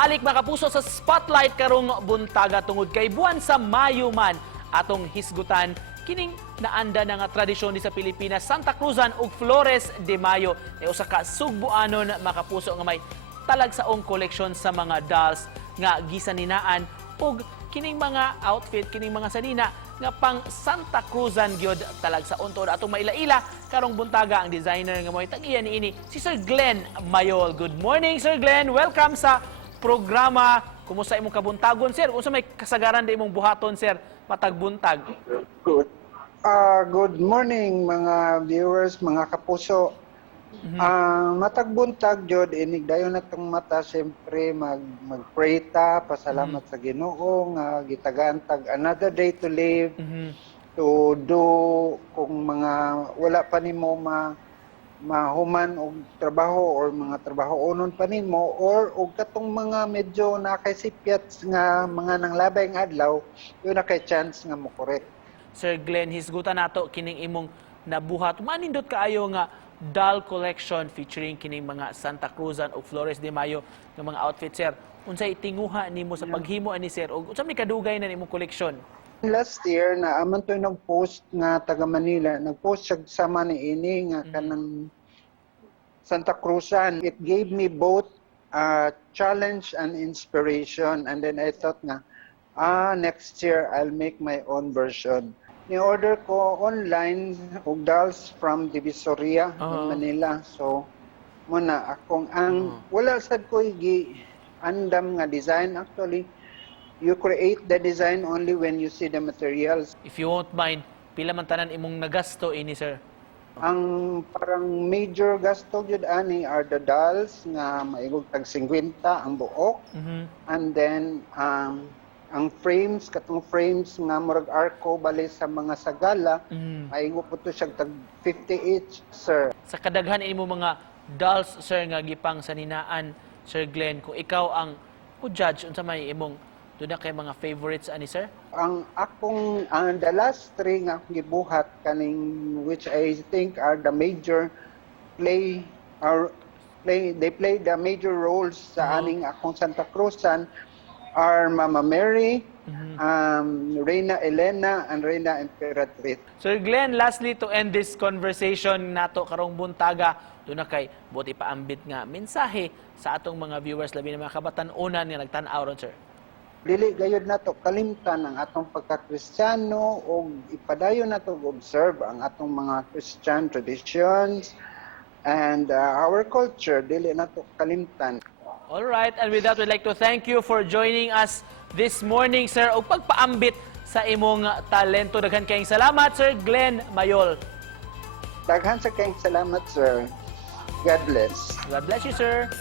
Balik mga kapuso sa spotlight karong buntaga tungod kay buwan sa Mayo man atong hisgutan kining naanda na nga tradisyon di sa Pilipinas, Santa Cruzan ug Flores de Mayo. Usa ka sugbuanon mga kapuso nga may talagsaong koleksyon sa mga dolls nga giseninaan ug kining mga outfit, kining mga sanina nga pang-Santa Cruzan gyud talagsaon to atong maila-ila karong buntaga ang designer nga mo'y tag-iya niini si Sir Glenn Mayol. Good morning Sir Glenn, welcome sa programa. Kumusta imong kabuntagon sir? Unsa may kasagaran di imong buhaton sir matag buntag? Good morning mga viewers, mga kapuso. Matag buntag jud inig dayon natong mata siyempre mag-pray ta, pasalamat sa Ginoo nga gitagaan tag another day to live. To do kung mga wala pa nimo mahuman og trabaho or mga trabaho-onon pa nimo or og katong mga medyo nakaisipyat nga mga nanglabay nga adlaw, yun na kay chance nga mo correct. Sir Glenn, hisgutan nato kining imong nabuhat. Manindot kaayo nga doll collection featuring kining mga Santa Cruzan o Flores de Mayo nga mga outfit sir. Unsay tinguha nimo sa paghimo ani sir og unsa may kadugay na nimong koleksyon? Last year na aman to nag-post nga taga Manila, nag-post siya sama ni ini nga kanang Santa Cruzan. It gave me both challenge and inspiration, and then I thought nga next year I'll make my own version. Ni-order ko online og dolls from Divisoria in Manila. So muna akong ang wala sad ko andam nga design. Actually you create the design only when you see the materials. If you won't mind, pila man tanan imong nagasto ini sir? Ang parang major gasto jud ani are the dolls nga maigog tag 50 ang buok. And then ang frames, katong frames nga murag arko bali sa mga sagala, maigog po to siya tag 50 each, sir. Sa kadaghan imo mga dolls sir nga gipang saninaan, Sir Glenn, kung ikaw ang judge unsa may imong doon na kay mga favorites ani sir? Ang akong the last three nga akong gibuhat kaning which I think are the major they play the major roles sa aning akong Santa Cruzan are Mama Mary, Reina Elena, and Reina Imperatriz. Sir Glenn, lastly to end this conversation nato karong buntaga, doon na kay buti paambit nga mensahe sa atong mga viewers labi na mga kabatan-onan nga nagtan-aw ron sir. Dili gayud nato kalimtan ang atong pagka-Kristiyano o ipadayon nato observe ang atong mga Christian traditions and our culture. Dili nato kalimtan. All right, and with that we'd like to thank you for joining us this morning sir og pagpaambit sa imong talento. Daghan kayong salamat Sir Glenn Mayol. Daghan sa kayong salamat sir. God bless. God bless you sir.